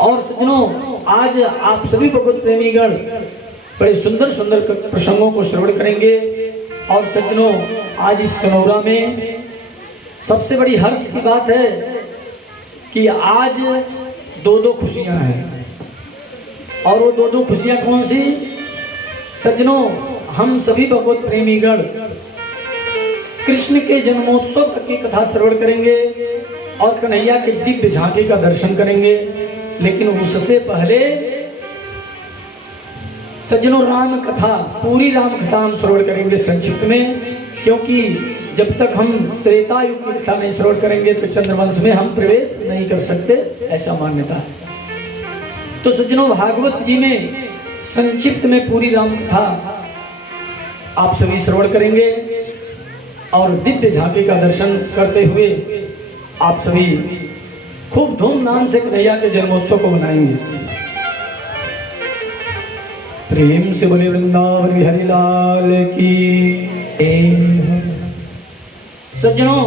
और सज्जनों, आज आप सभी भगवत प्रेमीगण बड़े सुंदर सुंदर प्रसंगों को श्रवण करेंगे। और सज्जनों, आज इस कनौरा में सबसे बड़ी हर्ष की बात है कि आज दो खुशियां हैं। और वो दो खुशियां कौन सी? सज्जनों, हम सभी भगवत प्रेमीगण कृष्ण के जन्मोत्सव तक की कथा श्रवण करेंगे और कन्हैया के दिव्य झांकी का दर्शन करेंगे। लेकिन उससे पहले सज्जनों, राम कथा, पूरी राम कथा हम श्रवण करेंगे संक्षिप्त में, क्योंकि जब तक हम त्रेता युग की कथा नहीं श्रवण करेंगे तो चंद्रवंश में हम प्रवेश नहीं कर सकते, ऐसा मान्यता है। तो सज्जनों, भागवत जी में संक्षिप्त में पूरी राम कथा आप सभी श्रवण करेंगे और दिव्य झांकी का दर्शन करते हुए आप सभी खूब धूमधाम से कन्हैया के जन्मोत्सव को मनाएंगे। प्रेम से बोले वृंदावन बिहारी लाल की। सज्जनों,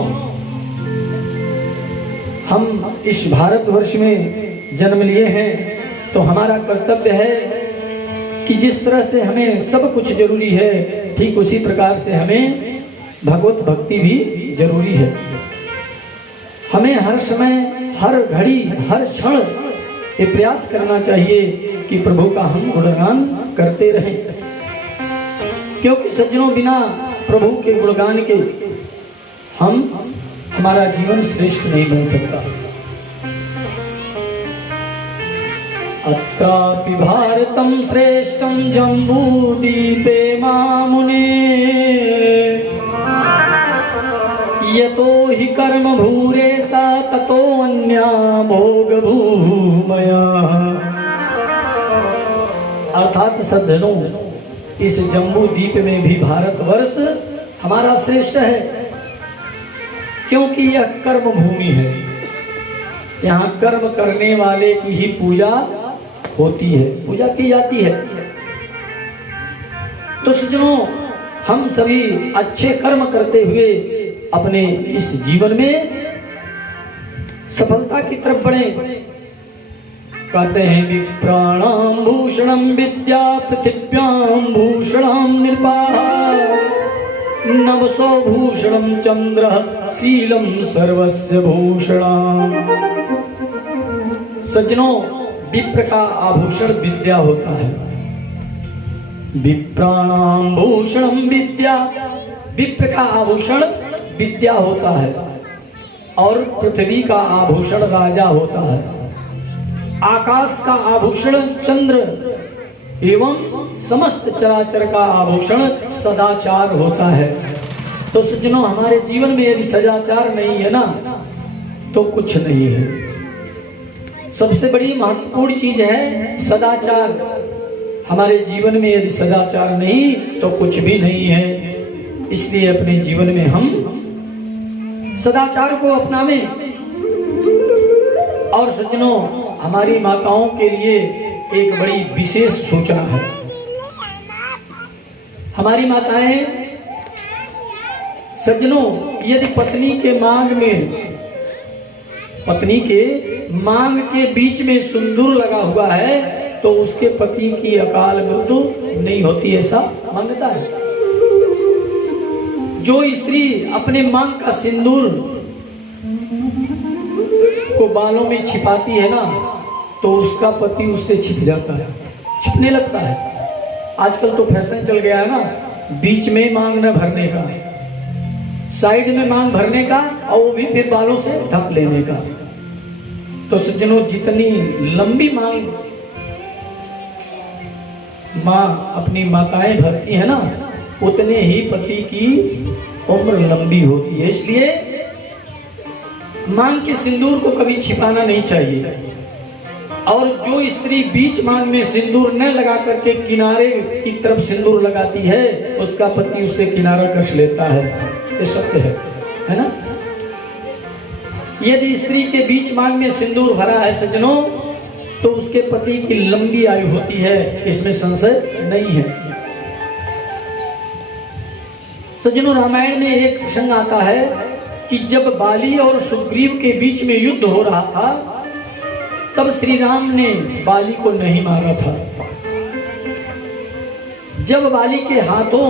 हम इस भारतवर्ष में जन्म लिए हैं तो हमारा कर्तव्य है कि जिस तरह से हमें सब कुछ जरूरी है, ठीक उसी प्रकार से हमें भगवत भक्ति भी जरूरी है। हमें हर समय, हर घड़ी, हर क्षण ये प्रयास करना चाहिए कि प्रभु का हम गुणगान करते रहें, क्योंकि सज्जनों, बिना प्रभु के गुणगान के हमारा जीवन श्रेष्ठ नहीं बन सकता। अत्रापि भारतं श्रेष्ठं जम्बूद्वीपे मामुने, यतो हि कर्म भूरेसा ततो अन्या भोग भूमया। अर्थात सज्जनों, इस जम्बू द्वीप में भी भारतवर्ष हमारा श्रेष्ठ है, क्योंकि यह कर्म भूमि है। यहाँ कर्म करने वाले की ही पूजा होती है, पूजा की जाती है। तो सज्जनों, हम सभी अच्छे कर्म करते हुए अपने इस जीवन में सफलता की तरफ बढ़े। कहते हैं विप्राणाम भूषणम विद्या पृथिव्याम भूषणम नृपाः, नवसो भूषणम चंद्र शीलम सर्वस्य भूषणम्। सज्जनों, विप्र का आभूषण विद्या होता है। विप्राणाम भूषणम विद्या, विप्र का आभूषण विद्या होता है और पृथ्वी का आभूषण राजा होता है। आकाश का आभूषण चंद्र एवं समस्त चराचर का आभूषण सदाचार होता है। तो सज्जनों, हमारे जीवन में यदि सदाचार नहीं है ना तो कुछ नहीं है। सबसे बड़ी महत्वपूर्ण चीज है सदाचार। हमारे जीवन में यदि सदाचार नहीं तो कुछ भी नहीं है। इसलिए अपने जीवन में हम सदाचार को अपनावें। और सज्जनों, हमारी माताओं के लिए एक बड़ी विशेष सूचना है। हमारी माताएं, सज्जनों, यदि पत्नी के मांग के बीच में सिंदूर लगा हुआ है तो उसके पति की अकाल मृत्यु नहीं होती, ऐसा मान्यता है। जो स्त्री अपने मांग का सिंदूर को बालों में छिपाती है ना तो उसका पति उससे छिप जाता है, छिपने लगता है। आजकल तो फैशन चल गया है ना, बीच में मांग न भरने का, साइड में मांग भरने का, और वो भी फिर बालों से ढक लेने का। तो सज्जनों, जितनी लंबी मांग माँ अपनी माताएं भरती है ना, उतने ही पति की उम्र लंबी होती है। इसलिए मांग के सिंदूर को कभी छिपाना नहीं चाहिए। और जो स्त्री बीच मांग में सिंदूर न लगा करके किनारे की तरफ सिंदूर लगाती है, उसका पति उससे किनारा कस लेता है। ये सत्य है ना। यदि स्त्री के बीच मांग में सिंदूर भरा है सज्जनों, तो उसके पति की लंबी आयु होती है, इसमें संशय नहीं है। सज्जनों, रामायण में एक प्रसंग आता है कि जब बाली और सुग्रीव के बीच में युद्ध हो रहा था तब श्री राम ने बाली को नहीं मारा था। जब बाली के हाथों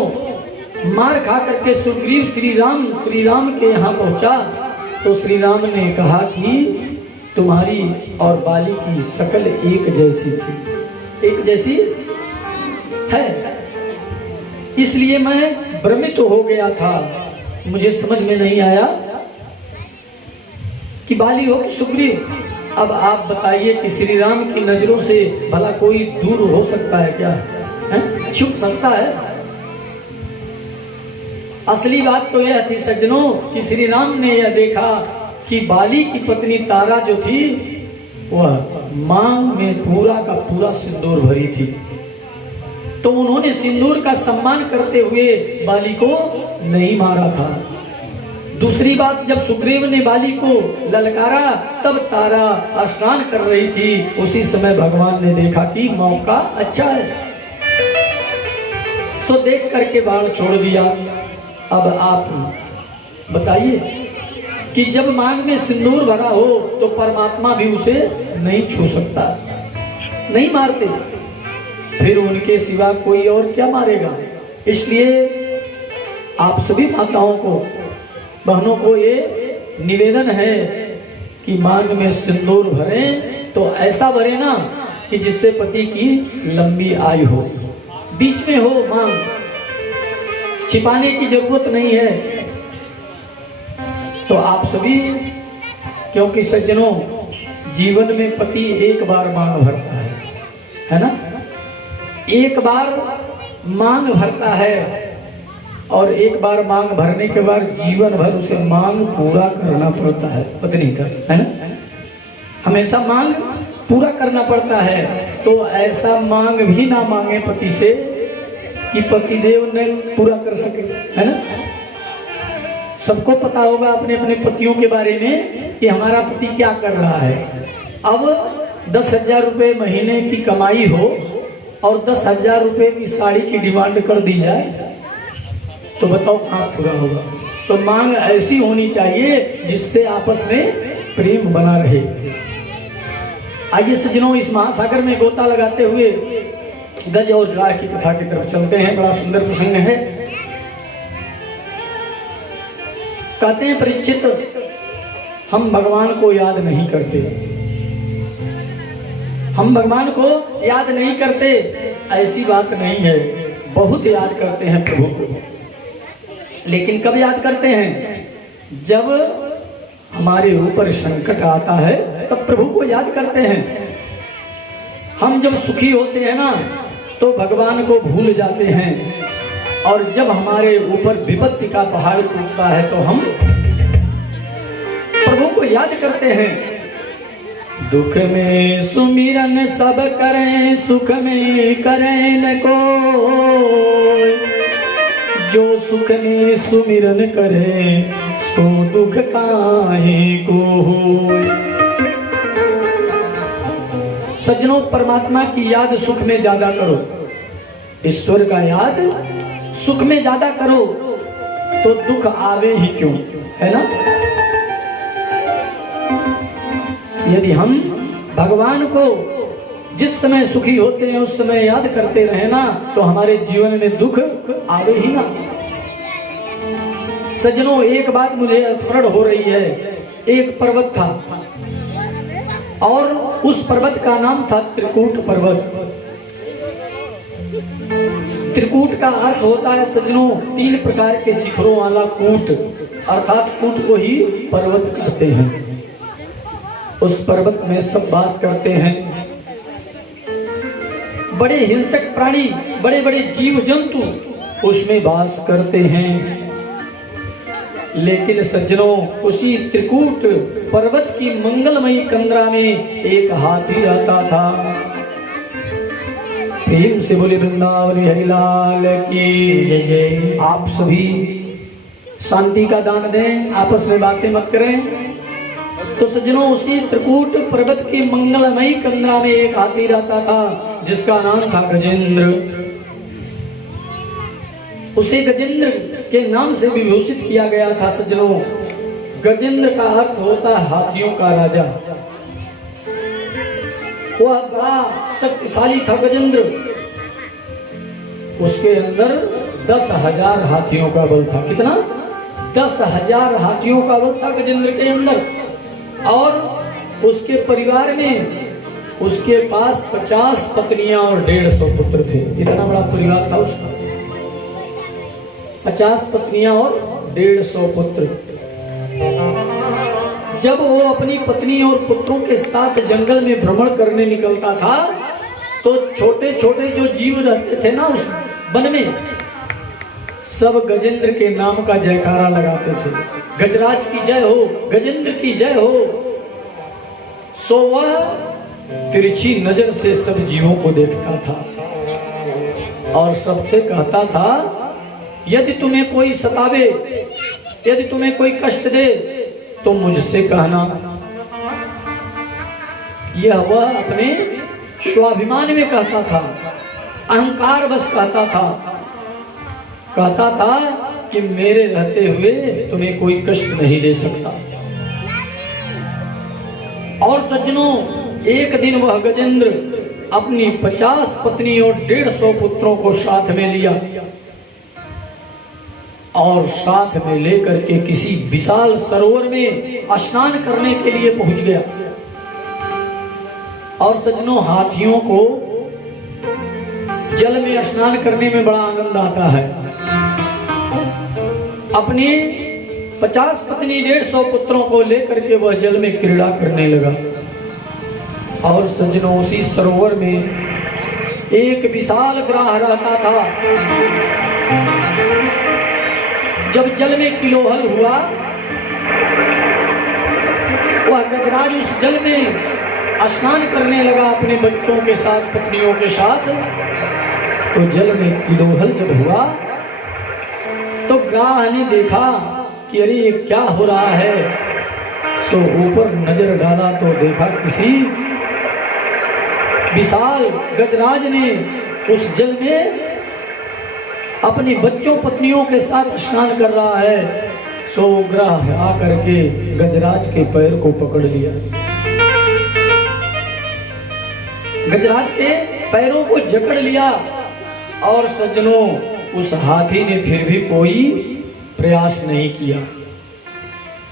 मार खा करके सुग्रीव श्री राम के यहाँ पहुंचा तो श्री राम ने कहा कि तुम्हारी और बाली की शकल एक जैसी थी, एक जैसी है, इसलिए मैं भ्रमित हो गया था, मुझे समझ में नहीं आया कि बाली हो कि सुग्रीव। अब आप बताइए कि श्री राम की नजरों से भला कोई दूर हो सकता है क्या? है? छुप सकता है? असली बात तो यह थी सज्जनों कि श्री राम ने यह देखा कि बाली की पत्नी तारा जो थी वह मांग में पूरा का पूरा सिंदूर भरी थी, तो उन्होंने सिंदूर का सम्मान करते हुए बाली को नहीं मारा था। दूसरी बात, जब सुग्रीव ने बाली को ललकारा तब तारा स्नान कर रही थी, उसी समय भगवान ने देखा कि मौका अच्छा है, सो देख करके बाण छोड़ दिया। अब आप बताइए कि जब मांग में सिंदूर भरा हो तो परमात्मा भी उसे नहीं छू सकता, नहीं मारते, फिर उनके सिवा कोई और क्या मारेगा। इसलिए आप सभी माताओं को, बहनों को ये निवेदन है कि मांग में सिंदूर भरें तो ऐसा भरे ना कि जिससे पति की लंबी आयु हो, बीच में हो मांग, छिपाने की जरूरत नहीं है। तो आप सभी, क्योंकि सज्जनों जीवन में पति एक बार मांग भरता है ना, एक बार मांग भरता है और एक बार मांग भरने के बाद जीवन भर उसे मांग पूरा करना पड़ता है पत्नी का, है ना, हमेशा मांग पूरा करना पड़ता है। तो ऐसा मांग भी ना मांगे पति से कि पतिदेव ने पूरा कर सके, है ना। सबको पता होगा अपने अपने पतियों के बारे में कि हमारा पति क्या कर रहा है। अब 10,000 रुपये महीने की कमाई हो और 10,000 रुपये की साड़ी की डिमांड कर दी जाए तो बताओ कहाँ पूरा होगा। तो मांग ऐसी होनी चाहिए जिससे आपस में प्रेम बना रहे। आइए सज्जनों, इस महासागर में गोता लगाते हुए गज और गाय की कथा की तरफ चलते हैं। बड़ा सुंदर प्रसंग है। कहते हैं परीक्षित, हम भगवान को याद नहीं करते, हम भगवान को याद नहीं करते, ऐसी बात नहीं है, बहुत याद करते हैं प्रभु को। लेकिन कब याद करते हैं? जब हमारे ऊपर संकट आता है तब प्रभु को याद करते हैं। हम जब सुखी होते हैं ना तो भगवान को भूल जाते हैं, और जब हमारे ऊपर विपत्ति का पहाड़ टूटता है तो हम प्रभु को याद करते हैं। दुख में सुमिरन सब करें, सुख में करें न कोई, जो सुख में सुमिरन करे सो दुख काहे को होय। सज्जनों, परमात्मा की याद सुख में ज्यादा करो, ईश्वर का याद सुख में ज्यादा करो तो दुख आवे ही क्यों, है ना। यदि हम भगवान को जिस समय सुखी होते हैं उस समय याद करते रहे ना तो हमारे जीवन में दुख आवे ही ना। सज्जनों, एक बात मुझे स्मरण हो रही है। एक पर्वत था और उस पर्वत का नाम था त्रिकूट पर्वत। त्रिकूट का अर्थ होता है सज्जनों 3 प्रकार के शिखरों वाला कूट, अर्थात कूट को ही पर्वत कहते हैं। उस पर्वत में सब वास करते हैं, बड़े हिंसक प्राणी, बड़े बड़े जीव जंतु उसमें वास करते हैं। लेकिन सज्जनों, उसी त्रिकूट पर्वत की मंगलमयी कंदरा में एक हाथी रहता था। प्रेम से बोले वृंदावन हरिलाल की जय जय। आप सभी शांति का दान दें, आपस में बातें मत करें। तो सज्जनों, उसी त्रिकूट पर्वत की मंगलमयी कंदरा में एक हाथी रहता था जिसका नाम था गजेंद्र। उसे गजेंद्र के नाम से विभूषित किया गया था। सज्जनों, गजेंद्र का अर्थ होता है हाथियों का राजा। वह बड़ा शक्तिशाली था गजेंद्र। उसके अंदर 10,000 हाथियों का बल था। कितना? 10,000 हाथियों का बल था गजेंद्र के अंदर। और उसके परिवार में उसके पास 50 पत्नियां और 150 पुत्र थे। इतना बड़ा परिवार था उसका। 50 पत्नियां और 150 पुत्र। जब वो अपनी पत्नी और पुत्रों के साथ जंगल में भ्रमण करने निकलता था तो छोटे छोटे जो जीव रहते थे ना उस वन में, सब गजेंद्र के नाम का जयकारा लगाते थे। गजराज की जय हो, गजेंद्र की जय हो। सो वह तिरछी नजर से सब जीवों को देखता था और सबसे कहता था, यदि तुम्हें कोई सतावे, यदि तुम्हें कोई कष्ट दे तो मुझसे कहना। यह वह अपने स्वाभिमान में कहता था, अहंकार बस कहता था कि मेरे रहते हुए तुम्हें कोई कष्ट नहीं दे सकता। और सज्जनों, एक दिन वह गजेंद्र अपनी 50 पत्नी और 150 पुत्रों को साथ में लिया और साथ में लेकर के किसी विशाल सरोवर में स्नान करने के लिए पहुंच गया। और सज्जनों, हाथियों को जल में स्नान करने में बड़ा आनंद आता है। अपनी 50 पत्नी 150 पुत्रों को लेकर के वह जल में क्रीड़ा करने लगा। और सज्जनों, उसी सरोवर में एक विशाल ग्राह रहता था। जब जल में किलोहल हुआ, वह गजराज उस जल में स्नान करने लगा अपने बच्चों के साथ, पत्नियों के साथ। तो जल में किलोहल जब हुआ तो ग्राह ने देखा कि अरे ये क्या हो रहा है। सो ऊपर नजर डाला तो देखा किसी विशाल गजराज ने उस जल में अपने बच्चों पत्नियों के साथ स्नान कर रहा है। सो ग्रह आकर के गजराज के पैर को पकड़ लिया। गजराज के पैरों को जकड़ लिया। और सज्जनों, उस हाथी ने फिर भी कोई प्रयास नहीं किया,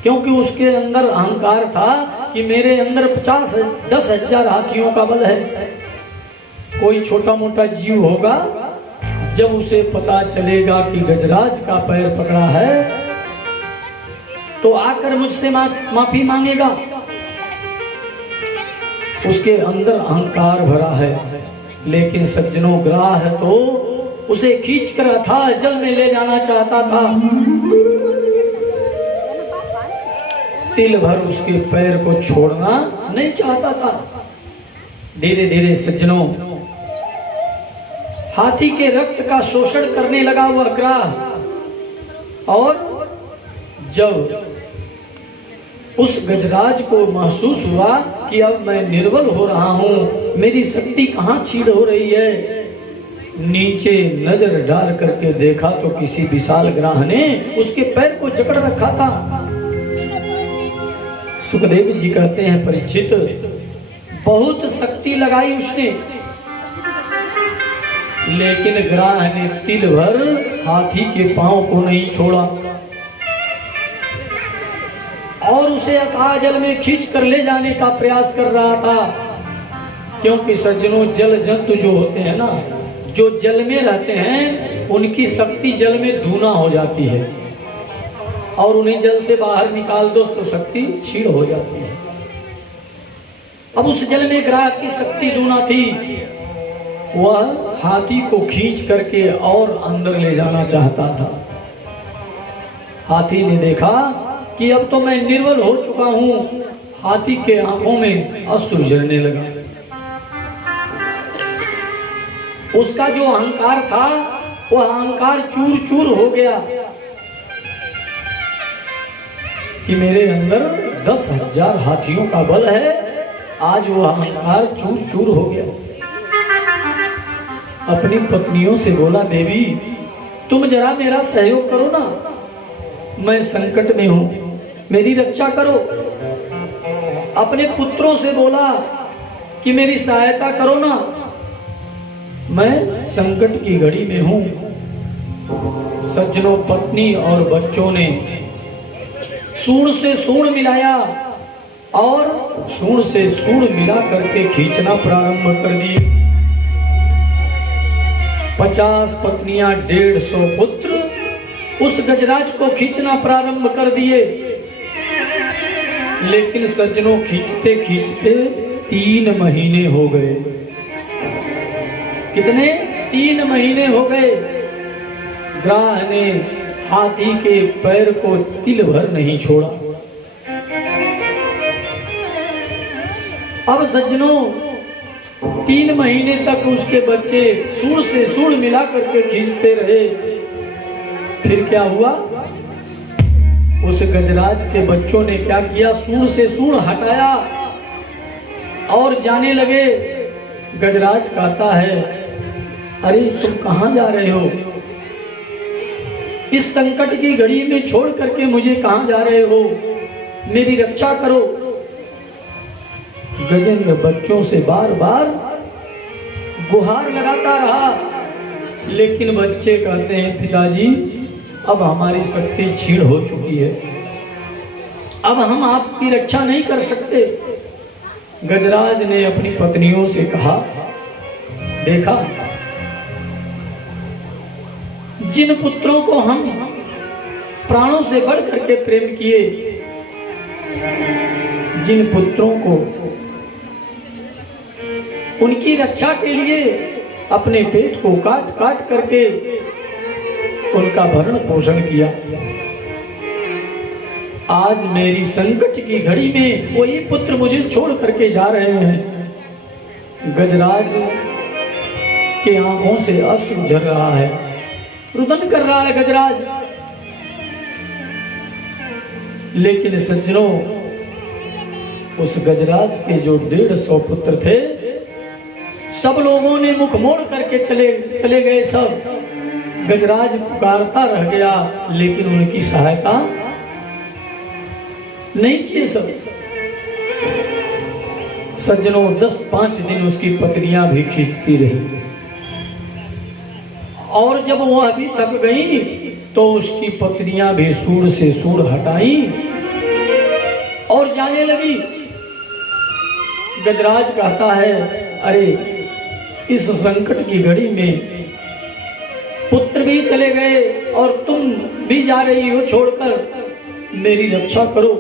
क्योंकि उसके अंदर अहंकार था कि मेरे अंदर 10,000 हाथियों का बल है। कोई छोटा मोटा जीव होगा, जब उसे पता चलेगा कि गजराज का पैर पकड़ा है तो आकर मुझसे माफी मांगेगा। उसके अंदर अहंकार भरा है। लेकिन सज्जनों, ग्राह तो उसे खींच कर था जल में ले जाना चाहता था। तिल भर उसके पैर को छोड़ना नहीं चाहता था। धीरे धीरे सज्जनों, हाथी के रक्त का शोषण करने लगा वह ग्राह। और जब उस गजराज को महसूस हुआ कि अब मैं निर्बल हो रहा हूं, मेरी शक्ति कहां छीड़ हो रही है, नीचे नजर डाल करके देखा तो किसी विशाल ग्राह ने उसके पैर को जकड़ रखा था। सुखदेव जी कहते हैं, परीक्षित, बहुत शक्ति लगाई उसने, लेकिन ग्राह ने तिल भर हाथी के पांव को नहीं छोड़ा और उसे अथाह जल में खींच कर ले जाने का प्रयास कर रहा था। क्योंकि सज्जनों, जल जंतु जो होते हैं ना, जो जल में रहते हैं, उनकी शक्ति जल में दूना हो जाती है और उन्हें जल से बाहर निकाल दो तो शक्ति क्षीण हो जाती है। अब उस जल में ग्राह की शक्ति दूना थी। वह हाथी को खींच करके और अंदर ले जाना चाहता था। हाथी ने देखा कि अब तो मैं निर्बल हो चुका हूं। हाथी के आंखों में अश्रु झरने लगा। उसका जो अहंकार था, वह अहंकार चूर चूर हो गया कि मेरे अंदर 10,000 हाथियों का बल है। आज वह अहंकार चूर चूर हो गया। अपनी पत्नियों से बोला, देवी तुम जरा मेरा सहयोग करो ना, मैं संकट में हूं। मेरी रक्षा करो। अपने पुत्रों से बोला कि मेरी सहायता करो ना, मैं संकट की घड़ी में हूं। सज्जनों, पत्नी और बच्चों ने सूंड से सूंड मिलाया और सूंड से सूंड मिला करके खींचना प्रारंभ कर दिए। 50 पत्नियां, 150 पुत्र उस गजराज को खींचना प्रारंभ कर दिए। लेकिन सज्जनों, खींचते खींचते 3 महीने हो गए। कितने? 3 महीने हो गए। ग्राह ने हाथी के पैर को तिल भर नहीं छोड़ा। अब सज्जनों, 3 महीने तक उसके बच्चे सूंड से सूंड मिला करके खींचते रहे। फिर क्या हुआ? उस गजराज के बच्चों ने क्या किया? सूंड से सूंड हटाया और जाने लगे। गजराज कहता है, अरे तुम कहां जा रहे हो? इस संकट की घड़ी में छोड़ करके मुझे कहां जा रहे हो? मेरी रक्षा करो। गजेंद्र बच्चों से बार बार गुहार लगाता रहा, लेकिन बच्चे कहते हैं, पिताजी अब हमारी शक्ति क्षीण हो चुकी है, अब हम आपकी रक्षा नहीं कर सकते। गजराज ने अपनी पत्नियों से कहा, देखा, जिन पुत्रों को हम प्राणों से बढ़ करके प्रेम किए, जिन पुत्रों को उनकी रक्षा के लिए अपने पेट को काट काट करके उनका भरण पोषण किया, आज मेरी संकट की घड़ी में वही पुत्र मुझे छोड़ करके जा रहे हैं। गजराज के आंखों से अश्रु झर रहा है, रुदन कर रहा है गजराज। लेकिन सज्जनों, उस गजराज के जो 150 पुत्र थे, सब लोगों ने मुख मोड़ करके चले गए। सब गजराज पुकारता रह गया, लेकिन उनकी सहायता नहीं की। सब सज्जनों, 10-5 दिन उसकी पत्नियां भी खींचती रही, और जब वो अभी थक गई तो उसकी पत्नियां भी सूंड से सूंड हटाई और जाने लगी। गजराज कहता है, अरे इस संकट की घड़ी में पुत्र भी चले गए और तुम भी जा रही हो छोड़कर, मेरी रक्षा करो।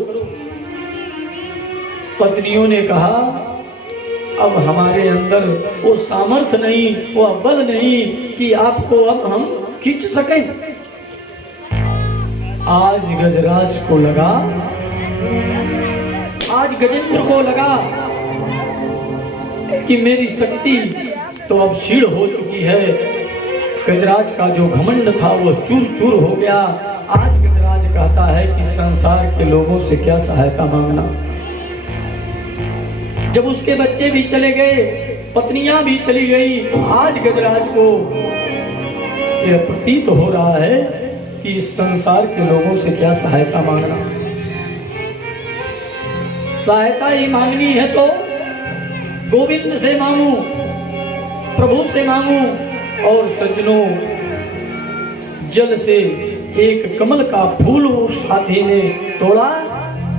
पत्नियों ने कहा, अब हमारे अंदर वो सामर्थ्य नहीं, वो बल नहीं कि आपको अब हम खींच सकें। आज गजराज को लगा, आज गजेंद्र को लगा कि मेरी शक्ति तो अब क्षीण हो चुकी है। गजराज का जो घमंड था वो चूर चूर हो गया। आज गजराज कहता है कि संसार के लोगों से क्या सहायता मांगना। जब उसके बच्चे भी चले गए, पत्नियां भी चली गई, आज गजराज को यह प्रतीत हो रहा है कि इस संसार के लोगों से क्या सहायता मांगना। सहायता ही मांगनी है तो गोविंद से मांगू, प्रभु से मांगू। और सज्जनों, जल से एक कमल का फूल उस हाथी ने तोड़ा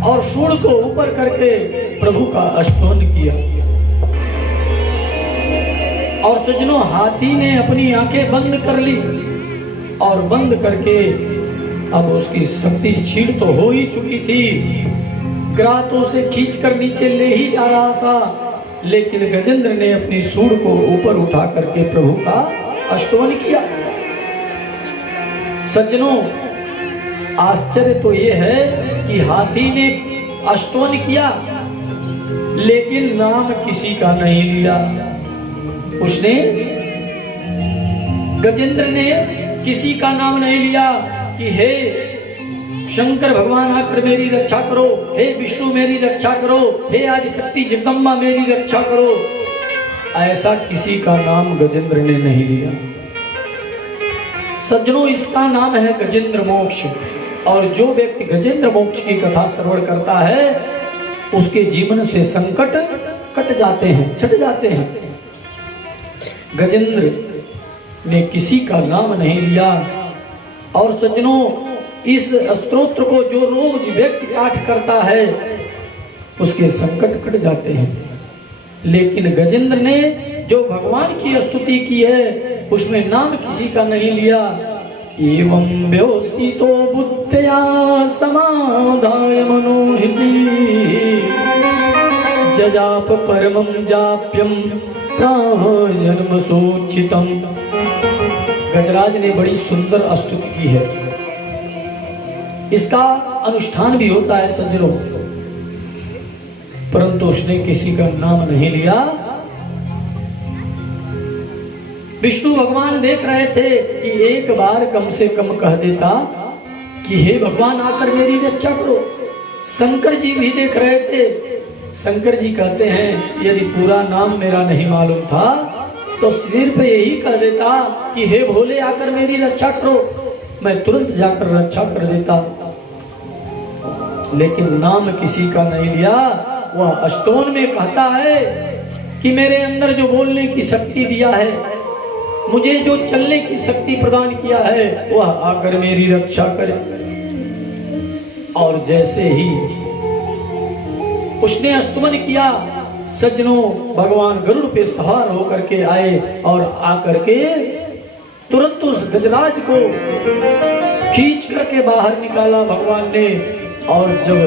और सूंड को ऊपर करके प्रभु का स्तवन किया। और सज्जनों, हाथी ने अपनी आंखें बंद कर ली और बंद करके अब उसकी शक्ति क्षीण तो हो ही चुकी थी। ग्रातों से खींचकर नीचे ले ही जा रहा था, लेकिन गजेंद्र ने अपनी सूंड को ऊपर उठा करके प्रभु का स्तवन किया। सज्जनों, आश्चर्य तो यह है कि हाथी ने स्तवन किया, लेकिन नाम किसी का नहीं लिया। उसने, गजेंद्र ने किसी का नाम नहीं लिया कि हे शंकर भगवान आकर मेरी रक्षा करो, हे विष्णु मेरी रक्षा करो, हे आदिशक्ति जगदम्बा मेरी रक्षा करो। ऐसा किसी का नाम गजेंद्र ने नहीं लिया। सज्जनों, इसका नाम है गजेंद्र मोक्ष। और जो व्यक्ति गजेंद्र मोक्ष की कथा श्रवण करता है उसके जीवन से संकट कट जाते हैं, छट जाते हैं। गजेंद्र ने किसी का नाम नहीं लिया। और सज्जनों, इस स्तोत्र को जो रोज व्यक्ति पाठ करता है उसके संकट कट जाते हैं। लेकिन गजेंद्र ने जो भगवान की स्तुति की है उसमें नाम किसी का नहीं लिया। एवं व्योसितो बुद्धया समाधाय मनोहिती जजाप परमं जाप्यम प्राजन्म सोचितम। गजराज ने बड़ी सुंदर स्तुति की है। इसका अनुष्ठान भी होता है सज्जनों, परंतु उसने किसी का नाम नहीं लिया। विष्णु भगवान देख रहे थे कि एक बार कम से कम कह देता कि हे भगवान आकर मेरी रक्षा करो। शंकर जी भी देख रहे थे। शंकर जी कहते हैं यदि पूरा नाम मेरा नहीं मालूम था तो सिर्फ यही कह देता कि हे भोले आकर मेरी रक्षा करो, मैं तुरंत जाकर रक्षा कर देता। लेकिन नाम किसी का नहीं लिया। वह अष्टोन में कहता है कि मेरे अंदर जो बोलने की शक्ति दिया है, मुझे जो चलने की शक्ति प्रदान किया है, वह आकर मेरी रक्षा करे। और जैसे ही उसने स्तुति किया, सज्जनों, भगवान गरुड़ पे सवार होकर के आए और आकर के तुरंत उस गजराज को खींच करके बाहर निकाला भगवान ने। और जब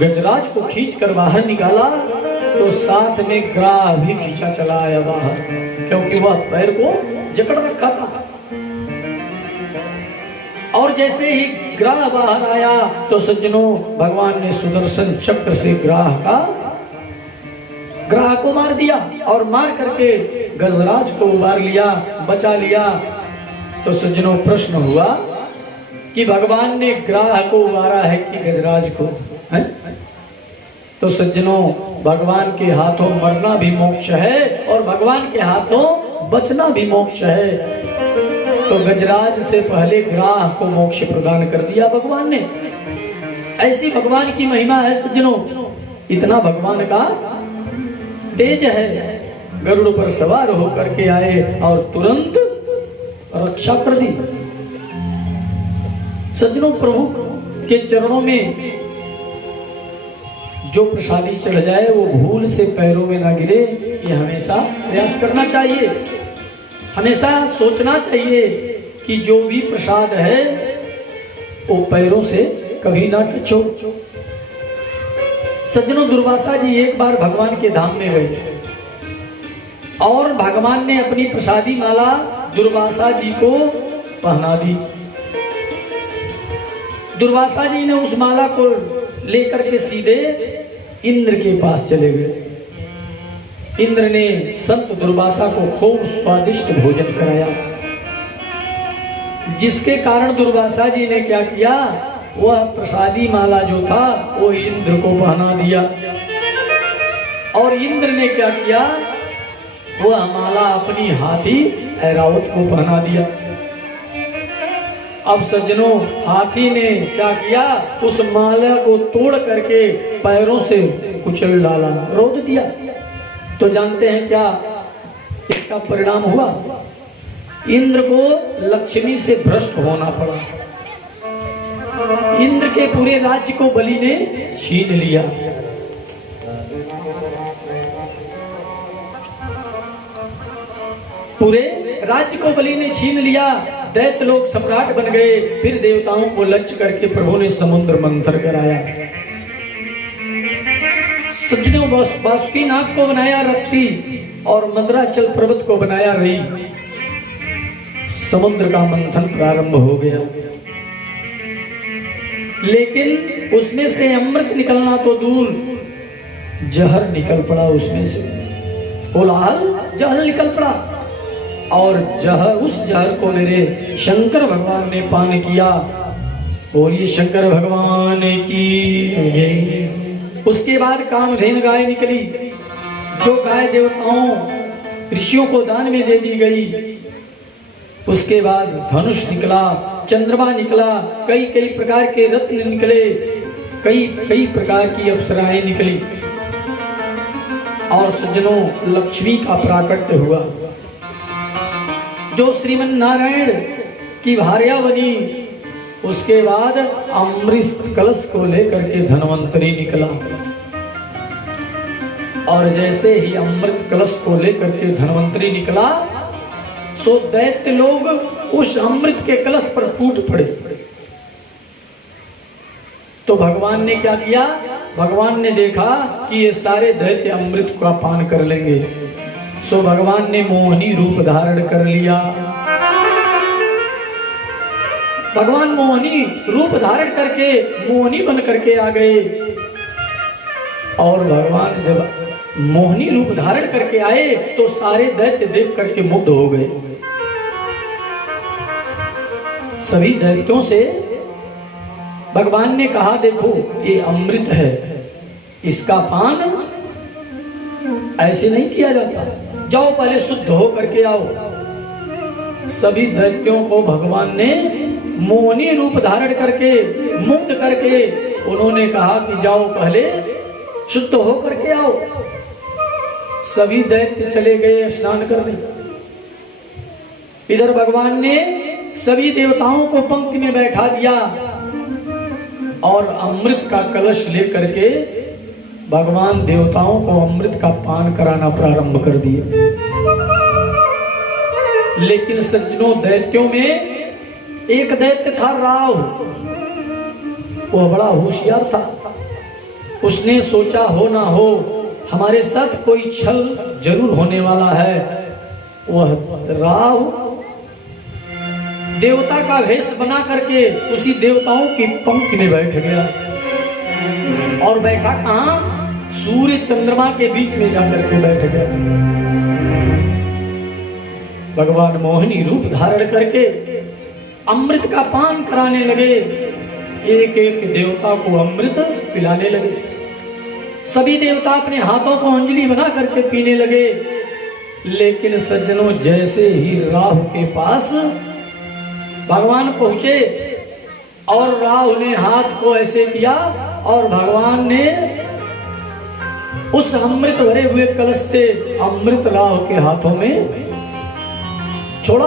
गजराज को खींच कर बाहर निकाला तो साथ में ग्राह भी खींचा चला आया बाहर, क्योंकि वह पैर को जकड़ रखा था। और जैसे ही ग्राह बाहर आया तो सज्जनों, भगवान ने सुदर्शन चक्र से ग्राह को मार दिया और मार करके गजराज को उबार लिया, बचा लिया। तो सज्जनों, प्रश्न हुआ कि भगवान ने ग्राह को उबारा है कि गजराज को है? तो सज्जनों, भगवान के हाथों मरना भी मोक्ष है और भगवान के हाथों बचना भी मोक्ष है। तो गजराज से पहले ग्राह को मोक्ष प्रदान कर दिया भगवान ने। ऐसी भगवान की महिमा है सज्जनों। इतना भगवान का तेज है। गरुड़ पर सवार होकर के आए और तुरंत रक्षा कर दी। सज्जनों, प्रभु के चरणों में जो प्रसादी चढ़ जाए वो भूल से पैरों में ना गिरे, ये हमेशा प्रयास करना चाहिए। हमेशा सोचना चाहिए कि जो भी प्रसाद है वो पैरों से कभी ना टच हो। सज्जनों, दुर्वासा जी एक बार भगवान के धाम में गए और भगवान ने अपनी प्रसादी माला दुर्वासा जी को पहना दी। दुर्वासा जी ने उस माला को लेकर के सीधे इंद्र के पास चले गए। इंद्र ने संत दुर्वासा को खूब स्वादिष्ट भोजन कराया, जिसके कारण दुर्वासा जी ने क्या किया, वह प्रसादी माला जो था वो इंद्र को पहना दिया। और इंद्र ने क्या किया, वह माला अपनी हाथी ऐरावत को पहना दिया। अब सज्जनों, हाथी ने क्या किया, उस माला को तोड़ करके पैरों से कुचल डाला, रोक दिया। तो जानते हैं क्या इसका परिणाम हुआ? इंद्र को लक्ष्मी से भ्रष्ट होना पड़ा। इंद्र के पूरे राज्य को बलि ने छीन लिया। पूरे राज्य को बलि ने छीन लिया। दैत्य लोग सम्राट बन गए। फिर देवताओं को लक्ष्य करके प्रभु ने समुद्र मंथन कराया। सज्जनों, बासुकी नाग को बनाया रक्षी और मंदराचल पर्वत को बनाया रही। समुद्र का मंथन प्रारंभ हो गया, लेकिन उसमें से अमृत निकलना तो दूर, जहर निकल पड़ा उसमें से। कोलाहल जहर निकल पड़ा और उस जहर को मेरे शंकर भगवान ने पान किया। बोलिए शंकर भगवान की। उसके बाद कामधेनु गाय निकली, जो गाय देवताओं ऋषियों को दान में दे दी गई। उसके बाद धनुष निकला चंद्रमा निकला, कई कई प्रकार के रत्न निकले, कई कई प्रकार की अप्सराएं निकली और सज्जनों लक्ष्मी का प्राकट्य हुआ। जो श्रीमन नारायण की भार्या बनी, उसके बाद अमृत कलश को लेकर के धन्वंतरी निकला और जैसे ही अमृत कलश को लेकर के धन्वंतरी निकला, सो दैत्य लोग उस अमृत के कलश पर टूट पड़े। तो भगवान ने क्या किया? भगवान ने देखा कि ये सारे दैत्य अमृत का पान कर लेंगे, सो भगवान ने मोहिनी रूप धारण कर लिया। भगवान मोहिनी रूप धारण करके मोहिनी बन करके आ गए और भगवान जब मोहिनी रूप धारण करके आए तो सारे दैत्य देख करके मुग्ध हो गए। सभी दैत्यों से भगवान ने कहा, देखो ये अमृत है, इसका पान ऐसे नहीं किया जाता, जाओ पहले शुद्ध हो करके आओ। सभी दैत्यों को भगवान ने मोहिनी रूप धारण करके मुक्त करके उन्होंने कहा कि जाओ पहले शुद्ध हो करके आओ। सभी दैत्य चले गए स्नान करने। इधर भगवान ने सभी देवताओं को पंक्ति में बैठा दिया और अमृत का कलश लेकर के भगवान देवताओं को अमृत का पान कराना प्रारंभ कर दिए। लेकिन सज्जनों दैत्यों में एक दैत्य था राव, वह बड़ा होशियार था। उसने सोचा हो ना हो हमारे साथ कोई छल जरूर होने वाला है। वह राव देवता का वेश बना करके उसी देवताओं की पंक्ति में बैठ गया और बैठा कहां? सूर्य चंद्रमा के बीच में जाकर के बैठ गया। भगवान मोहिनी रूप धारण करके अमृत का पान कराने लगे, एक एक देवता को अमृत पिलाने लगे। सभी देवता अपने हाथों को अंजलि बना करके पीने लगे। लेकिन सज्जनों जैसे ही राहु के पास भगवान पहुंचे और राहु ने हाथ को ऐसे किया और भगवान ने उस अमृत भरे हुए कलश से अमृत राहु के हाथों में छोड़ा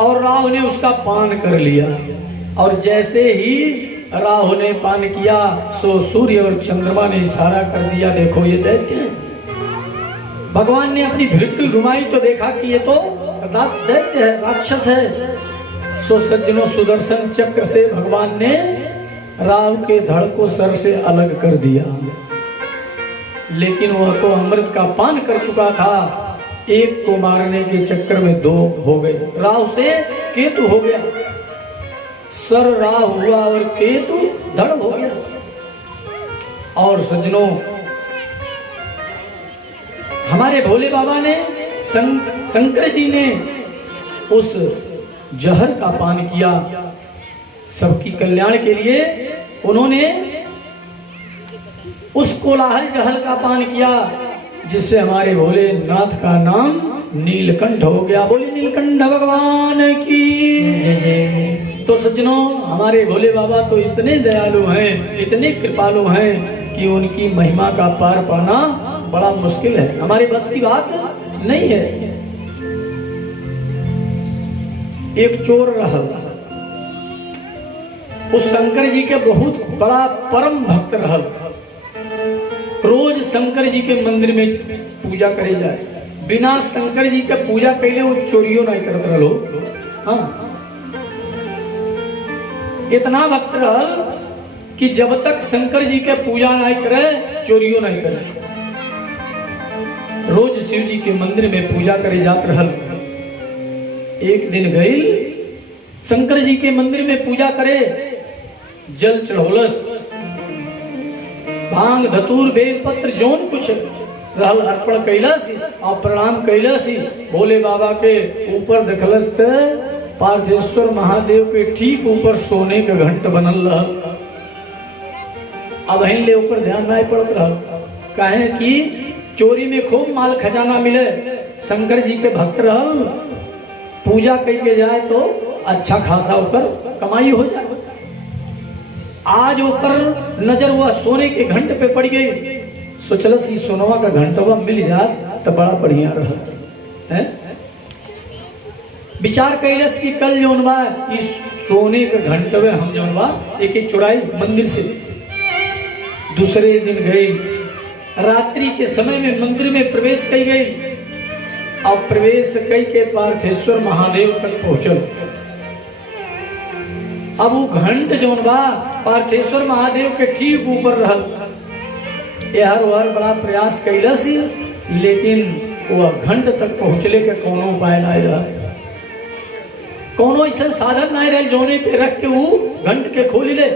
और राहु ने उसका पान कर लिया। और जैसे ही राहु ने पान किया सो सूर्य और चंद्रमा ने इशारा कर दिया, देखो ये दैत्य है। भगवान ने अपनी भृत्यु घुमाई तो देखा कि ये तो दैत्य है, राक्षस है। सो सज्जनों सुदर्शन चक्र से भगवान ने राहु के धड़ को सर से अलग कर दिया। लेकिन वह तो अमृत का पान कर चुका था, एक को मारने के चक्कर में दो हो गए। राहु से केतु हो गया, सर राहु हुआ और केतु धड़ हो गया। और सज्जनों हमारे भोले बाबा ने शंकर जी ने उस जहर का पान किया सबकी कल्याण के लिए। उन्होंने उस कोलाहल जहर का पान किया जिससे हमारे भोलेनाथ का नाम नीलकंठ हो गया। बोले नीलकंठ भगवान की। तो सज्जनों हमारे भोले बाबा तो इतने दयालु हैं, इतने कृपालु हैं कि उनकी महिमा का पार पाना बड़ा मुश्किल है, हमारे बस की बात नहीं है। एक चोर रहा, उस शंकर जी के बहुत बड़ा परम भक्त रहा। रोज शंकर जी के मंदिर में पूजा करे जाए, बिना शंकर जी के पूजा कैले वो चोरियों नहीं करते रहो। हाँ इतना भक्त रहल कि जब तक शंकर जी के पूजा नहीं करे चोरियों नहीं करे। रोज शिव जी के मंदिर में पूजा करे जात रहल। एक दिन गई शंकर जी के मंदिर में पूजा करे, जल चढ़ौलस, भांग धतूर बेलपत्र जोन कुछ रहल अर्पण कैलस और प्रणाम कैलस। भोले बाबा के ऊपर देखलस पार्थेश्वर महादेव के ठीक ऊपर सोने का घंट बनल रहल। अब ले ऊपर ध्यान नहीं पड़त रहल, काहे कि चोरी में खूब माल खजाना मिले। शंकर जी के भक्त रहल, पूजा करके जाए तो अच्छा खासा ऊपर कमाई हो जाए। आज ऊपर नजर हुआ सोने के घंट पे पड़ गई, सोचलस ई सोनवा का घंटवा मिल जात तो बड़ा बढ़िया रहा है। विचार कैलस की कल जौन बा इस सोने के घंटवे हम जौन बा एक चुराई मंदिर से। दूसरे दिन गई, रात्रि के समय में मंदिर में प्रवेश कई गई। अब प्रवेश कई के पार्थेश्वर महादेव तक पहुंचल। अब वो घंट जौन बा पार्थेश्वर महादेव के ठीक ऊपर रहल। यार वह बड़ा प्रयास कैलस, लेकिन वह घंट तक पहुंचले के कोनो उपाय नहीं रहा, कोनो ऐसा साधन नहीं रहे जोने पे रख के वो घंट के खोल ले।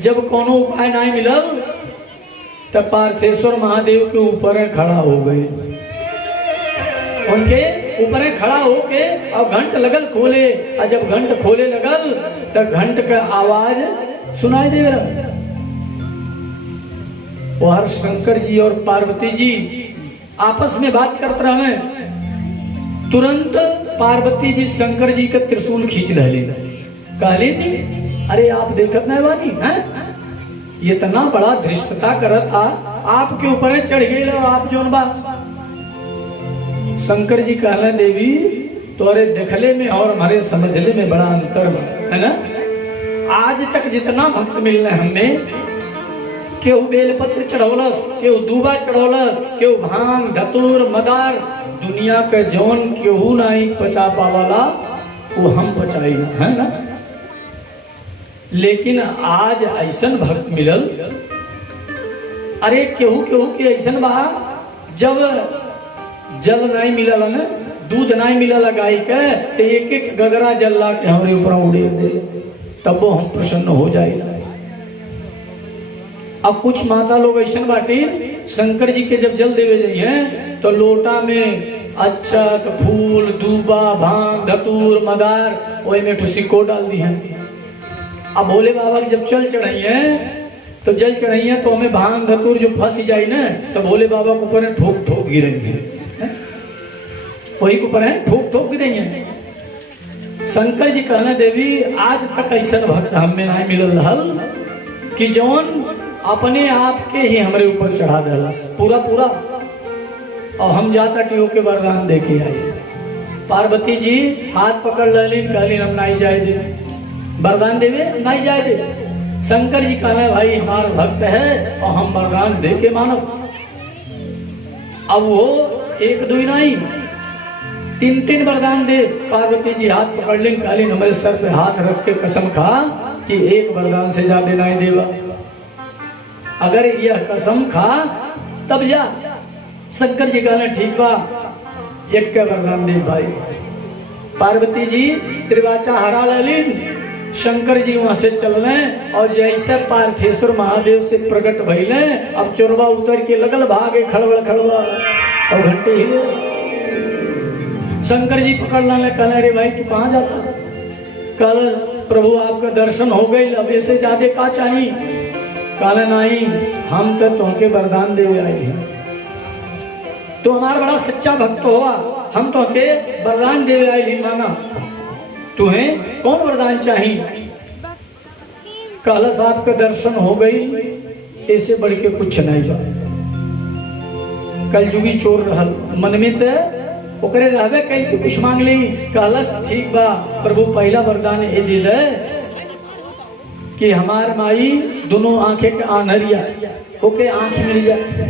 जब कोनो उपाय नहीं मिलल तब पार्थेश्वर महादेव के ऊपर खड़ा हो गए। उनके ऊपर खड़ा होके अब घंट लगल खोले, और जब घंट खोले लगल तब घंट का आवाज सुनाई दे रहा। और शंकर जी और पार्वती जी आपस में बात करते रहे। तुरंत पार्वती जी शंकर जी का त्रिशूल खींच रहे। कहली नहीं, अरे आप देखत नहीं बानी है, ये इतना बड़ा धृष्टता करत था, आपके ऊपर चढ़ गई आप जोन बा। शंकर जी कहले देवी तोरे देखले में और हमारे समझले में बड़ा अंतर है ना। आज तक जितना भक्त मिलने हमें, केहू बेलपत्र चढ़ौलस, केहू दूबा चढ़ौलस, केहू भांग धतूर मदार, दुनिया के जौन केहू नहीं पचा पावाला वो हम पचाई है ना। लेकिन आज ऐसन भक्त मिलल, अरे केहू केहू के ऐसन बा जब जल नहीं मिलल ना, दूध नहीं मिलल गाय के, तो एक एक गगरा जल ला के हमारे ऊपर उड़े दे, तब वो हम प्रसन्न हो जाए। अब कुछ माता लोग ऐसा बाटी शंकर जी के जब जल देवे जाइए तो लोटा में अच्छा तो फूल दूबा भांग धतूर मदार वही में सिक्को डाल दी है। अब भोले बाबा जब जल चढ़ाइए तो जल चढ़ाइए तो हमें भांग धतूर जो फंस जाए ना, तो भोले बाबा के ऊपर ठोक ठोक गिरेंगे, वही के ऊपर है ठोक ठोक गिरेंगे। शंकर जी कहना देवी आज तक ऐसा भक्त हमें नहीं मिलल हल कि जौन अपने आप के ही हमारे ऊपर चढ़ा दलस पूरा पूरा, और हम जाता टियो के वरदान देके आए। पार्वती जी हाथ पकड़ लिन, कहलिन हम नहीं जाए दे, वरदान देवे नहीं जाए दे। शंकर जी कहना भाई हमारा भक्त है और हम वरदान दे के मानो। अब वो एक दो नहीं तीन तीन वरदान दे। पार्वती जी हाथ पकड़ लें, कहलिन हमारे सर पे हाथ रख के कसम खा कि एक वरदान से ज्यादा नहीं देवा, अगर यह कसम खा तब जा। शंकर जी कहना ठीक बा, एक का वरदान दे भाई। पार्वती जी त्रिवाचा हरा लिन, शंकर जी वहां से चलने और जैसे पार्थेश्वर महादेव से प्रकट भइले, अब चोरवा उतर के लगल भागे खड़बड़ खड़बड़ और घंटे हिले। शंकर जी पकड़ लाने, कहने रे भाई तू कहाँ जाता? कल प्रभु आपका दर्शन हो गई, अब ऐसे ज्यादा का चाहिए? कहना नहीं, हम तो तुमके वरदान दे आए हैं, तो हमारा बड़ा सच्चा भक्त हुआ, हम तो के वरदान दे आए ही माना, तुम्हें कौन वरदान चाहिए? कहला साहब का दर्शन हो गई, ऐसे बढ़ के कुछ नहीं जाए। कलयुगी चोर रहल मन में तो ओकरे रहबे कल के कुछ मांग ली। कहलस ठीक बा प्रभु, पहला वरदान ये दे दे कि हमार माई दोनों आंखें के आनहरिया ओके आंख मिल जाए।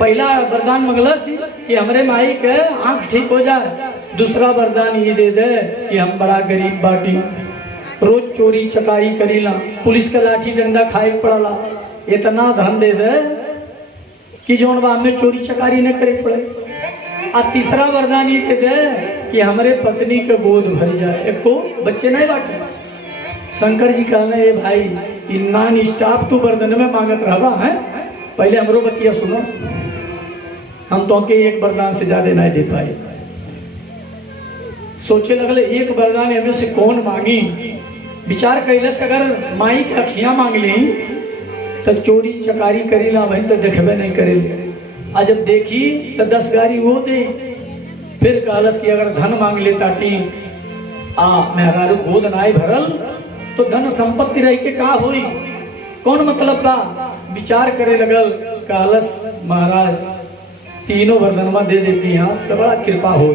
पहला वरदान मंगलस कि हमरे माई के आंख ठीक हो जाए। दूसरा वरदान ये दे दे कि हम बड़ा गरीब बाटी, रोज चोरी चकारी करीला, पुलिस का लाठी डंडा खाए पड़ला, इतना धन दे दे कि जौन बा में चोरी चकारी न करे पड़े। और तीसरा वरदान ये दे दे कि हमारे पत्नी के गोद भर जाए, एक तो बच्चे नहीं बाटे। शंकर जी कहना ये भाई नॉन स्टॉप तू वरदान में मांगत रहा है, पहले हमरो बतिया सुनो, हम तो के एक वरदान से ज्यादा नहीं दे पाए। सोचे लगले एक वरदान हमें से कौन मांगी। विचार कैले से अगर माई के अखियां मांग ली तो चोरी चकारी करी ला, वही तो देखबे नहीं करे। और जब देखी तो 10 गाड़ी वो दे, फिर कहलस कि अगर धन मांग लेता टी मेहरारू गोद नाई भरल तो धन संपत्ति रह के का होई, कौन मतलब बा। विचार करे लगल, कहलस महाराज तीनों वरदानमा दे देती हैं तो बड़ा कृपा हो।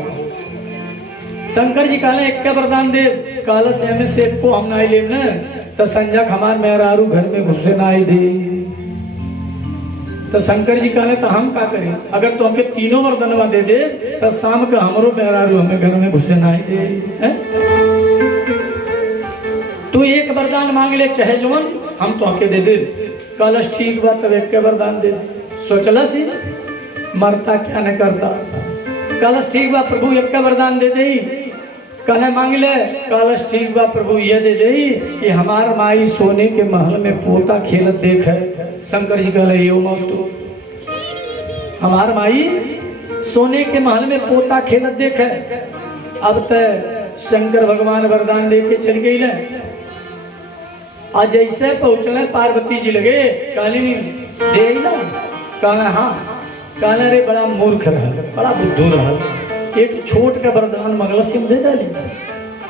शंकर जी कहले एक वरदान दे, कहलस एमे से को हम नाई लेम न तो संजक हमार मेहरारू घर में घुसे नाई दे। तो शंकर जी कहले तो हम का करें, अगर तो हमके तीनों वरदानवा दे दे तो शाम का हमरो मेहरारू हमें घर में घुसे नाई दे है? तू एक वरदान मांग ले चाहे जवन हम तो हके दे दे। कहलस ठीक बा तब एक वरदान दे दे। सोचलस ही मरता क्या न करता। कहलस ठीक बा प्रभु एक वरदान दे दे। कहले मांग ले। कहलस ठीक बा प्रभु ये दे दे कि हमार माई सोने के महल में पोता खेलत देख है। शंकर जी कहले यो मस्तु, हमार माई सोने के महल में पोता खेलत देख है। अब तय शंकर भगवान वरदान दे के चल गई। आज जैसे पहुंचले पार्वती जी लगे कहली दे ना। कहना हाँ। कहना रे बड़ा मूर्ख रहा, बड़ा बुद्धू रहा, एक छोट का वरदान मंगल सिंह दे डाली।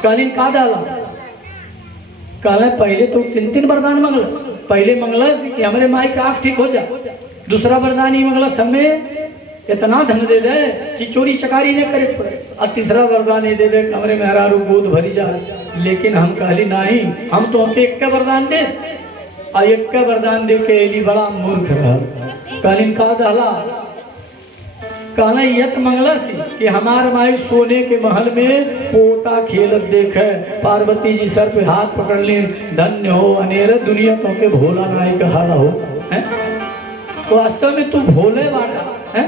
कहली का डाला। कहले पहले तो 3 वरदान मंगलस। पहले मंगलस कि हमारे माई का आँख ठीक हो जा। दूसरा वरदान ही मंगलस हमें इतना धन दे दे कि चोरी चकारी न करे पड़े। और तीसरा वरदान ये दे दे हमारे मेहरारू गोद भरी जा। लेकिन हम कहली नहीं, हम तो हमके एक वरदान दे। और एक वरदान दे के एली बड़ा मूर्ख रहा। कहली का डाला। कहना यत मंगलस कि हमार माई सोने के महल में पोता खेलत देख है। पार्वती जी सर पे हाथ पकड़ ली, धन्य हो अनेर दुनिया तो के भोला नाई कहाला हो। वास्तव में तू भोले बाटा है।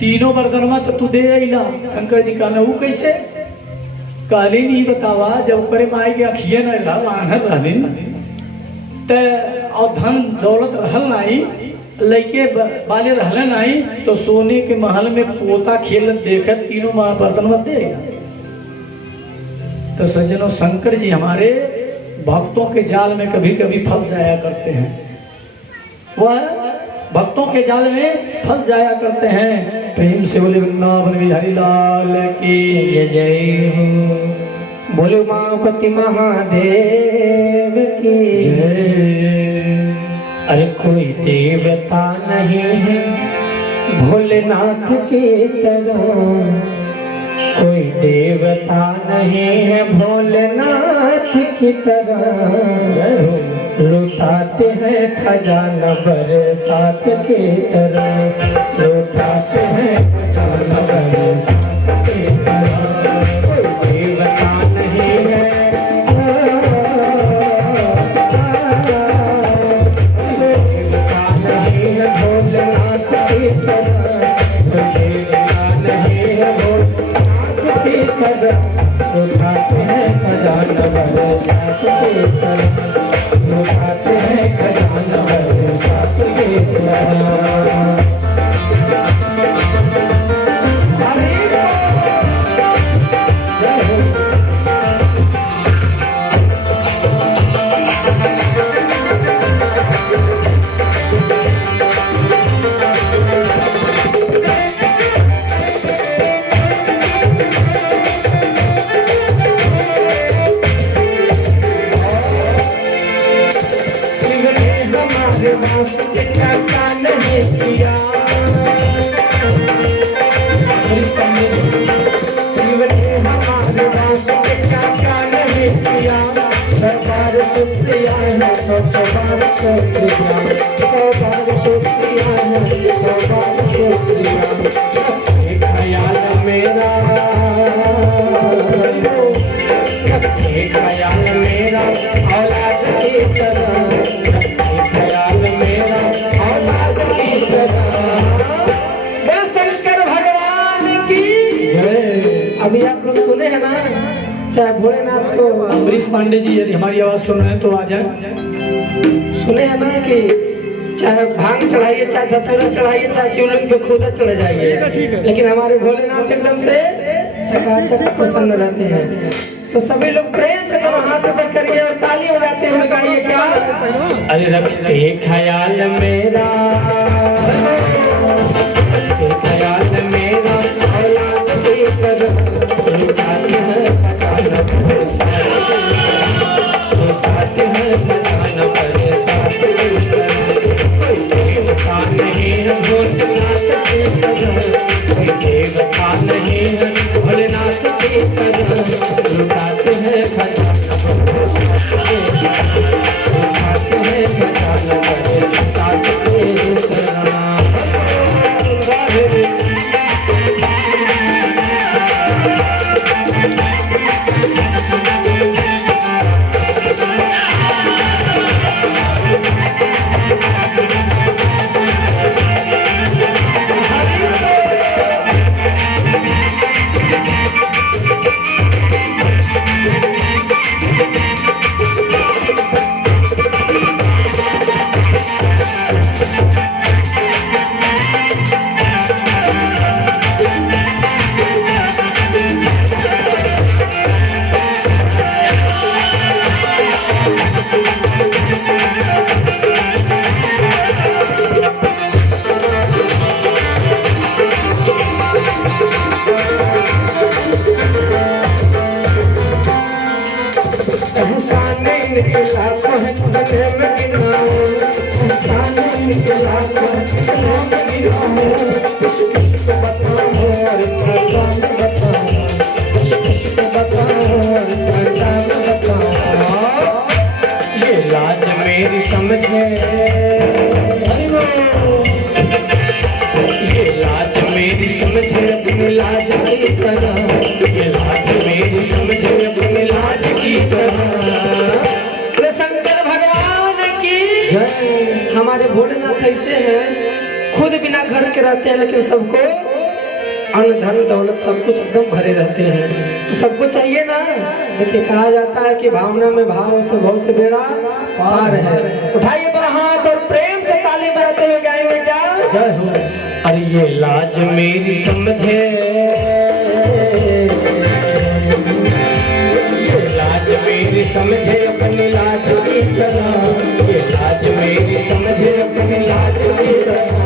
तीनों वरदानमा तो तू दे अला। शंकर जी कहना वो कैसे। कहली नहीं बतावा, जब करे माई के अखिए न आन्हर रहलिन ते और धन दौलत रहल नहीं, लड़के वाले रहले नहीं, तो सोने के महल में पोता खेलत देखे तीनों वरदानमा देगा। तो सज्जनों शंकर जी हमारे भक्तों के जाल में कभी कभी फंस जाया करते हैं। वह भक्तों के जाल में फंस जाया करते हैं। प्रेम से बोले वृंदावन बिहारी लाल की जय जय। बोले उमापति महादेव की जय। अरे कोई देवता नहीं है भोलेनाथ की तरह, कोई देवता नहीं है भोलेनाथ की तरह। लुटाते हैं खजाना बरसात की तरह, लुटाते हैं खजाना बरसात की तरह। कोई देवता नहीं है, देवता नहीं है भोलेनाथ की तरह, देवता नहीं है भोलेनाथ की तरह। लुटाते हैं खजाना बरसात की तरह, लुटाते हैं खजाना बरसात की तरह। अभी आप लोग सुने हैं ना, चाहे भोलेनाथ को अमरीश पांडे जी यदि हमारी आवाज सुन रहे हैं तो आ जाए। सुने हैं ना कि चाहे भांग चढ़ाइए, चाहे धतूरा चढ़ाइए, चाहे शिवलिंग पे खुदा चढ़ जाइए, लेकिन हमारे भोलेनाथ एकदम से चकाचक प्रसन्न रहते हैं। तो सभी लोग प्रेम से दोनों हाथ ऊपर करिए और ताली बजाते हुए गाइए क्या। अरे रखते ख्याल मेरा, ख्याल मेरा औलाद की नहीं है भोलेनाथ की तरह, कोई देवता नहीं है भोलेनाथ की तरह, लुटाते हैं खजाना लुटाते हैं खजाना साथ तेरे तरह। ये लाज मेरी समझे, ये लाज मेरी समझे अपनी लाज की तरह, ये लाज मेरी समझे अपनी लाज की तरह। शंकर भगवान की। हमारे भोलेनाथ ऐसे हैं, खुद बिना घर के रहते हैं लेकिन सबको अन्न धन दौलत सब कुछ एकदम भरे रहते हैं। तो सबको चाहिए ना। देखिए कहा जाता है कि भावना में भाव हो तो बहुत से बेड़ा पार है। उठाइए तो हाथ और प्रेम से ताली बजाते हुए गाएंगे क्या? जय हो। अरे ये लाज मेरी समझे, ये लाज मेरी समझे अपनी लाज की तरह, ये लाज मेरी समझे अपनी लाज की तरह,